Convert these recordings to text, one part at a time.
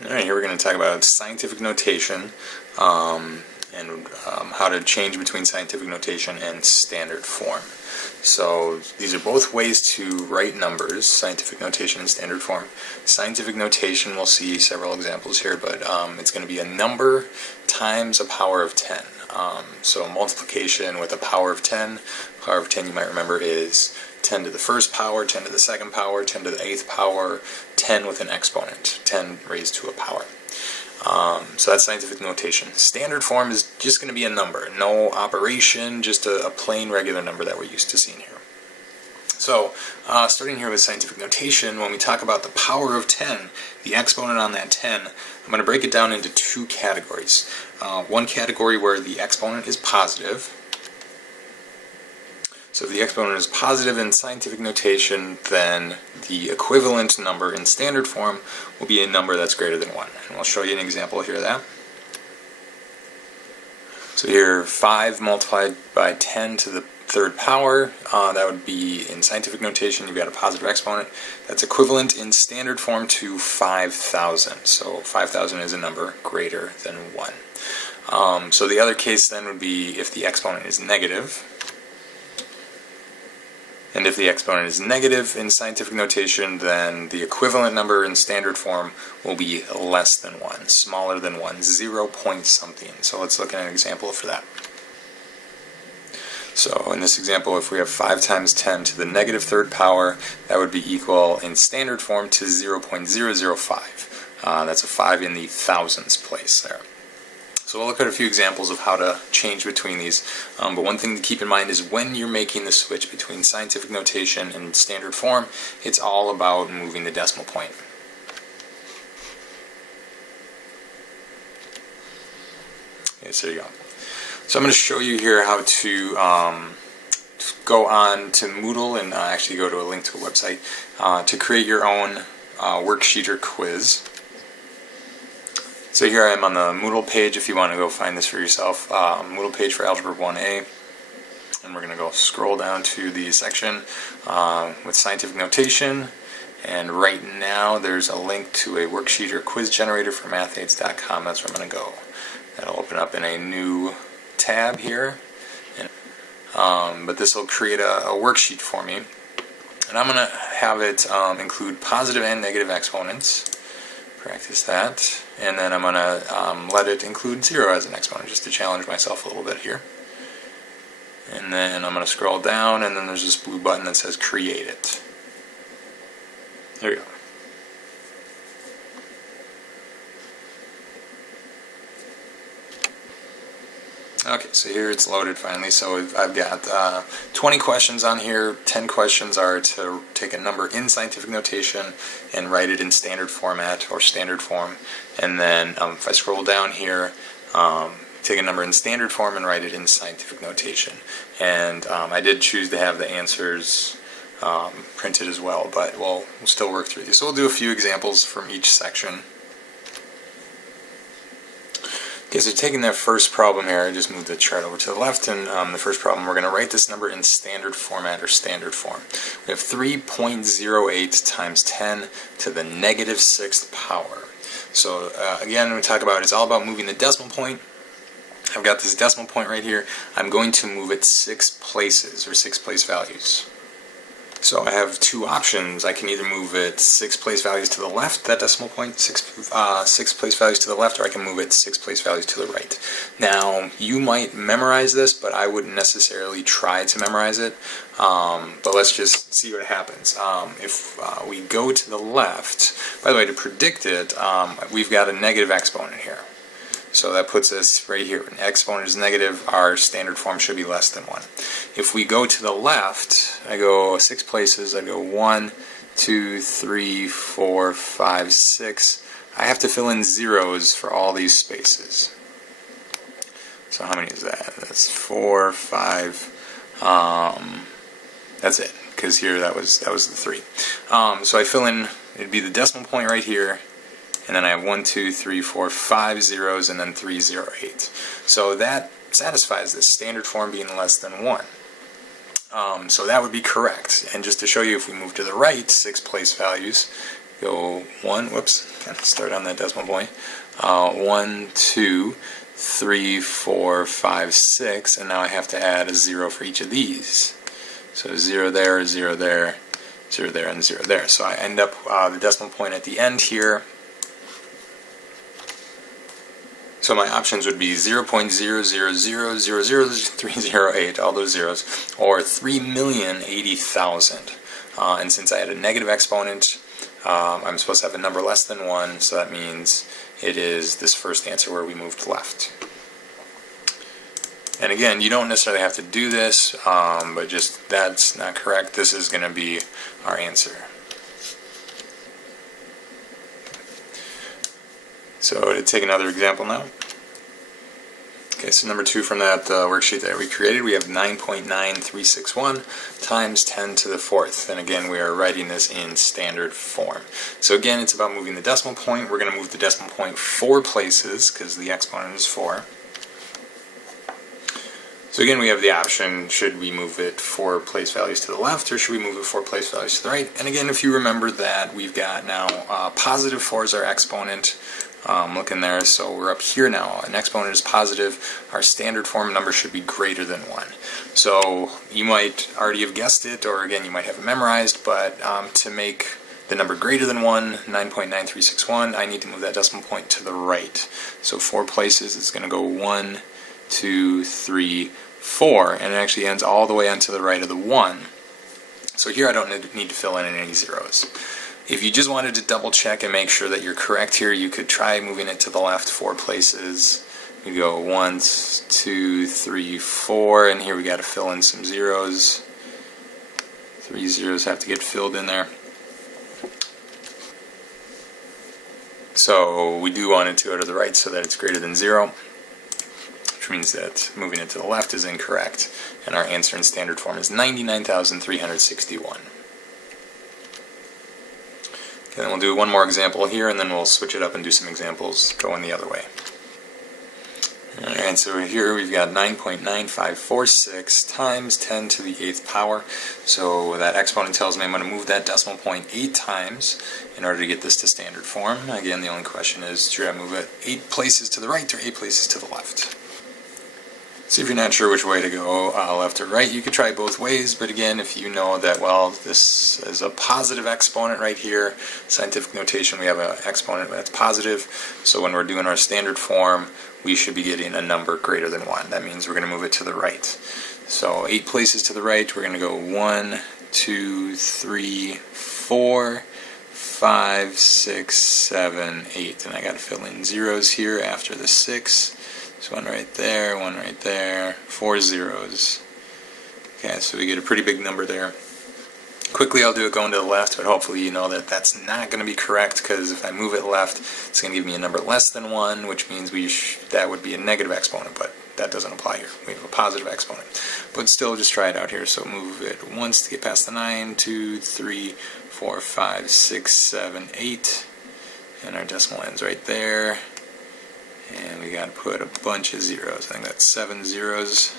Alright, here we're going to talk about scientific notation and how to change between scientific notation and standard form. So these are both ways to write numbers, scientific notation and standard form. Scientific notation, we'll see several examples here, but it's going to be a number times a power of 10. So multiplication with a power of 10. Power of 10, you might remember, is 10 to the first power, 10 to the second power, 10 to the 8th power, 10 with an exponent, 10 raised to a power. So that's scientific notation. Standard form is just going to be a number, no operation, just a plain regular number that we're used to seeing here. So starting here with scientific notation, when we talk about the power of 10, the exponent on that 10, I'm going to break it down into two categories. One category where the exponent is positive. So if the exponent is positive in scientific notation, then the equivalent number in standard form will be a number that's greater than 1. And we'll show you an example here of that. So here, 5 multiplied by 10 to the third power, that would be in scientific notation, you've got a positive exponent. That's equivalent in standard form to 5,000. So 5,000 is a number greater than 1. So the other case then would be if the exponent is negative. And if the exponent is negative in scientific notation, then the equivalent number in standard form will be less than 1, smaller than 1, 0 point something. So let's look at an example for that. So in this example, if we have 5 times 10 to the negative third power, that would be equal in standard form to 0.005. That's a 5 in the thousands place there. So we'll look at a few examples of how to change between these, but one thing to keep in mind is when you're making the switch between scientific notation and standard form, it's all about moving the decimal point. Okay, so there you go. So I'm going to show you here how to go on to Moodle and actually go to a link to a website to create your own worksheet or quiz. So here I am on the Moodle page if you want to go find this for yourself. Moodle page for Algebra 1A. And we're going to go scroll down to the section with scientific notation. And right now there's a link to a worksheet or quiz generator for mathaids.com. That's where I'm going to go. That'll open up in a new tab here. But this will create a worksheet for me. And I'm going to have it include positive and negative exponents. Practice that, and then I'm going to let it include 0 as an exponent just to challenge myself a little bit here. And then I'm going to scroll down, and then there's this blue button that says create it. There you go. Okay, so here it's loaded finally. So I've got 20 questions on here. 10 questions are to take a number in scientific notation and write it in standard format or standard form. And then if I scroll down here, take a number in standard form and write it in scientific notation. And I did choose to have the answers printed as well, but we'll still work through these. So we'll do a few examples from each section. Okay, so taking that first problem here, I just moved the chart over to the left, and the first problem, we're going to write this number in standard format or standard form. We have 3.08 times 10 to the negative 6th power. So again, we talk about it's all about moving the decimal point. I've got this decimal point right here. I'm going to move it 6 places, or 6 place values. So I have two options. I can either move it 6 place values to the left, that decimal point, 6 place values to the left, or I can move it 6 place values to the right. Now, you might memorize this, but I wouldn't necessarily try to memorize it. But let's just see what happens. If we go to the left, by the way, to predict it, we've got a negative exponent here. So that puts us right here. When exponent is negative, our standard form should be less than 1. If we go to the left, I go 6 places. I go 1, 2, 3, 4, 5, 6. I have to fill in zeros for all these spaces. So how many is that? That's 4, 5. That's it. Because here that was the 3. So I fill in. It'd be the decimal point right here. And then I have 1, 2, 3, 4, 5 zeros, and then 3, 0, 8. So that satisfies this standard form being less than 1. So that would be correct. And just to show you, if we move to the right, 6 place values, Go 1, whoops, start on that decimal point. 1, 2, 3, 4, 5, 6, and now I have to add a 0 for each of these. So 0 there, 0 there, 0 there, and 0 there. So I end up the decimal point at the end here. So my options would be 0.000000308, all those zeros, or 3,080,000. And since I had a negative exponent, I'm supposed to have a number less than 1, so that means it is this first answer where we moved left. And again, you don't necessarily have to do this, but just that's not correct. This is going to be our answer. So to take another example now. Okay, so number 2 from that worksheet that we created, we have 9.9361 times 10 to the 4th. And again, we are writing this in standard form. So again, it's about moving the decimal point. We're going to move the decimal point 4 places because the exponent is 4. So again, we have the option, should we move it 4 place values to the left, or should we move it 4 place values to the right? And again, if you remember that we've got now positive 4 is our exponent. Looking there, so we're up here now. An exponent is positive. Our standard form number should be greater than 1. So you might already have guessed it, or again, you might have it memorized, but to make the number greater than 1, 9.9361, I need to move that decimal point to the right. So 4 places, it's going to go 1, 2, 3, 4, and it actually ends all the way onto the right of the 1. So here I don't need to fill in any zeros. If you just wanted to double check and make sure that you're correct here, you could try moving it to the left 4 places. You go 1, 2, 3, 4, and here we got to fill in some zeros. 3 zeros have to get filled in there. So we do want it to go to the right so that it's greater than 0, which means that moving it to the left is incorrect. And our answer in standard form is 99,361. And then we'll do one more example here, and then we'll switch it up and do some examples going the other way. Alright, so here we've got 9.9546 times 10 to the 8th power. So that exponent tells me I'm going to move that decimal point 8 times in order to get this to standard form. Again, the only question is, should I move it 8 places to the right or 8 places to the left? So if you're not sure which way to go, left or right, you could try both ways, but again, if you know that, well, this is a positive exponent right here, scientific notation, we have an exponent that's positive, so when we're doing our standard form, we should be getting a number greater than 1. That means we're going to move it to the right. So 8 places to the right, we're going to go 1, 2, 3, 4, 5, 6, 7, 8, and I got to fill in zeros here after the 6. So 1 right there, 4 zeros. Okay, so we get a pretty big number there. Quickly I'll do it going to the left, but hopefully you know that that's not going to be correct, because if I move it left, it's going to give me a number less than 1, which means that would be a negative exponent, but that doesn't apply here. We have a positive exponent. But still, just try it out here. So move it once to get past the 9, 2, 3, 4, 5, 6, 7, 8, and our decimal ends right there. And we got to put a bunch of zeros. I think that's 7 zeros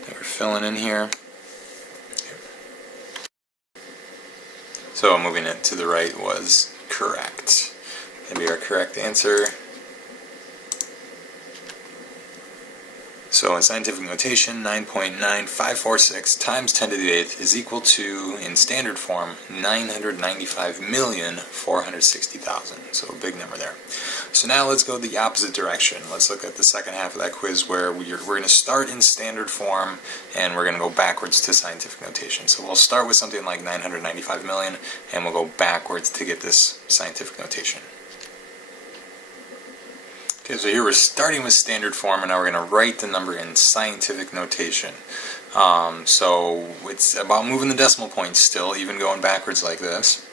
that we're filling in here. So moving it to the right was correct. That'd be our correct answer. So in scientific notation, 9.9546 times 10 to the 8th is equal to, in standard form, 995,460,000. So a big number there. So now let's go the opposite direction. Let's look at the second half of that quiz, where we're going to start in standard form and we're going to go backwards to scientific notation. So we'll start with something like 995 million and we'll go backwards to get this scientific notation. Okay, so here we're starting with standard form, and now we're going to write the number in scientific notation. So it's about moving the decimal point still, even going backwards like this.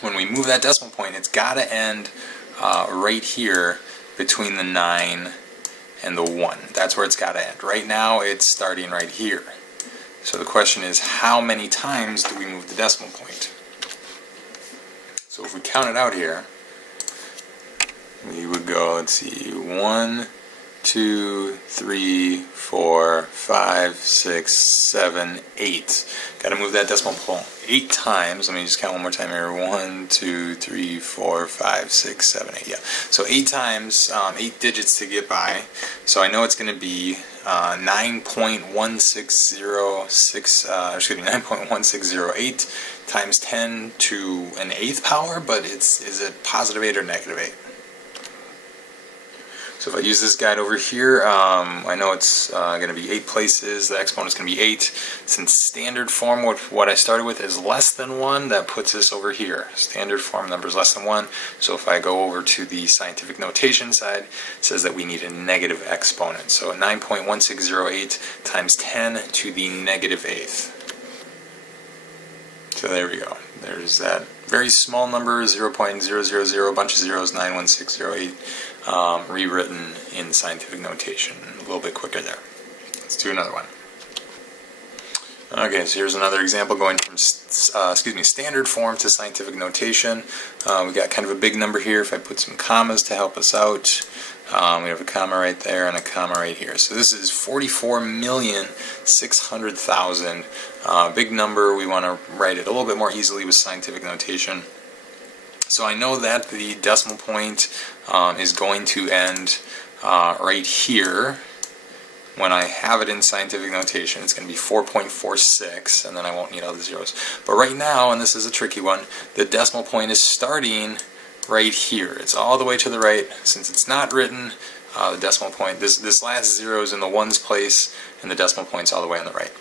When we move that decimal point, it's got to end right here between the 9 and the 1. That's where it's got to end. Right now, it's starting right here. So the question is, how many times do we move the decimal point? So if we count it out here, we would go, let's see, 1, 2, 3, 4, 5, 6, 7, 8. Got to move that decimal point 8 times. Let me just count one more time here. 1, 2, 3, 4, 5, 6, 7, 8. Yeah. So 8 times, 8 digits to get by. So I know it's going to be 9.1608 times 10 to an 8th power, but is it positive 8 or negative 8? So if I use this guide over here, I know it's going to be 8 places. The exponent is going to be 8. Since standard form, what I started with is less than 1, that puts us over here. Standard form number is less than 1. So if I go over to the scientific notation side, it says that we need a negative exponent. So 9.1608 times 10 to the negative 8th. So there we go. There's that very small number, 0.000, a bunch of zeros, 91608, rewritten in scientific notation. A little bit quicker there. Let's do another one. Okay, so here's another example going from standard form to scientific notation. We got kind of a big number here. If I put some commas to help us out, we have a comma right there and a comma right here. So this is 44,600,000. Big number. We want to write it a little bit more easily with scientific notation. So I know that the decimal point is going to end right here. When I have it in scientific notation, it's going to be 4.46, and then I won't need all the zeros. But right now, and this is a tricky one, the decimal point is starting right here. It's all the way to the right. Since it's not written, the decimal point, this last zero is in the ones place, and the decimal point's all the way on the right.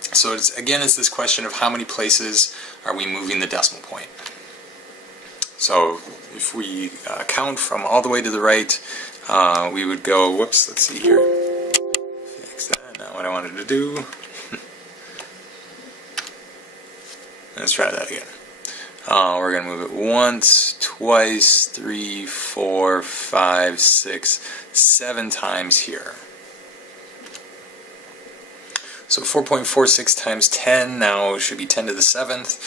So it's this question of how many places are we moving the decimal point. So if we count from all the way to the right, we would go, whoops, let's see here. Fix that, not what I wanted to do. Let's try that again. We're going to move it once, twice, 3, 4, 5, 6, 7 times here. So 4.46 times 10 now should be 10 to the 7th.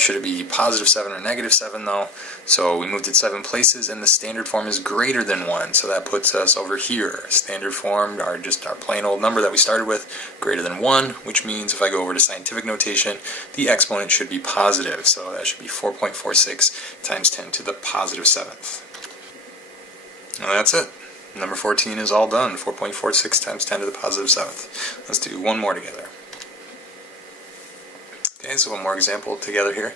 Should it be positive 7 or negative 7 though? So we moved it 7 places, and the standard form is greater than 1. So that puts us over here. Standard form, just our plain old number that we started with, greater than 1, which means if I go over to scientific notation, the exponent should be positive. So that should be 4.46 times 10 to the positive 7th. And that's it. Number 14 is all done. 4.46 times 10 to the positive 7th. Let's do one more together. Okay, so one more example together here.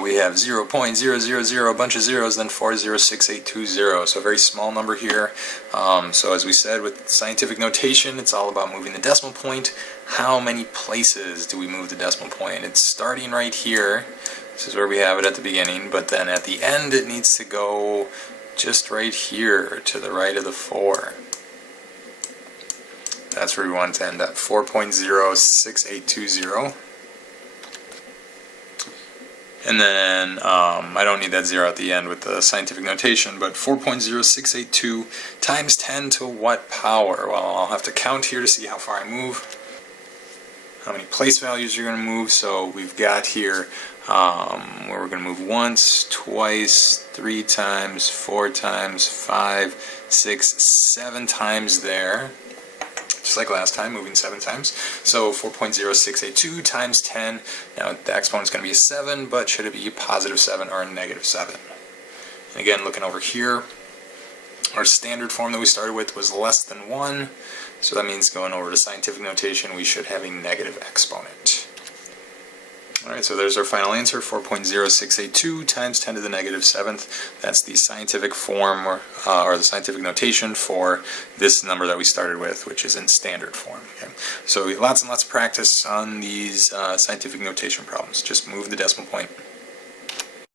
We have 0.000, a bunch of zeros, then 406820. So a very small number here. So as we said with scientific notation, it's all about moving the decimal point. How many places do we move the decimal point? It's starting right here. This is where we have it at the beginning, but then at the end it needs to go just right here to the right of the 4. That's where we want to end up, 4.06820. And then I don't need that 0 at the end with the scientific notation, but 4.0682 times 10 to what power? Well, I'll have to count here to see how far I move, how many place values you're going to move. So we've got here where we're going to move once, twice, 3 times, 4 times, 5, 6, 7 times there. Just like last time, moving 7 times. So 4.0682 times 10. Now the exponent's going to be a 7, but should it be a positive 7 or a negative 7? And again, looking over here, our standard form that we started with was less than 1. So that means going over to scientific notation, we should have a negative exponent. Alright, so there's our final answer, 4.0682 times 10 to the negative 7th. That's the scientific form, or the scientific notation for this number that we started with, which is in standard form. Okay? So lots and lots of practice on these scientific notation problems. Just move the decimal point.